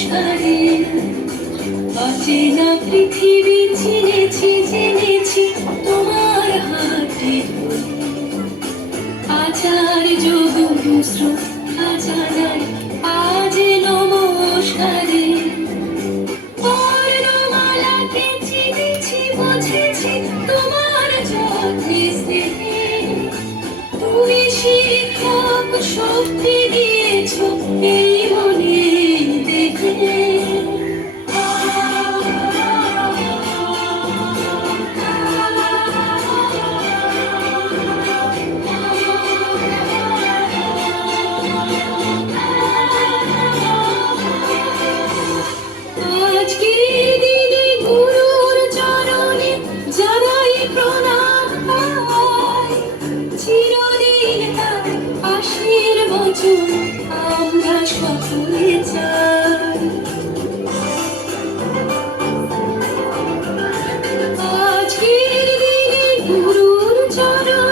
নমস্কারে অচেনা পৃথিবী চিনেছি জেনেছি তোমার হাতে ধরে আচার যোগ স্রোত খাজানায় আজ নমস্কারে বর্ণমালাকে চিনেছি বুঝেছি তোমার যত্নে স্নেহে তুমি শিক্ষক শক্তি দিয়েছ এই মনে দেখে আজকের দিনে গুরুর চরণে জানাই প্রণাম পাই চিরদিন তার আশীর্বচন আমরা সকলে চাই আজকের দিনে গুরুর চরণে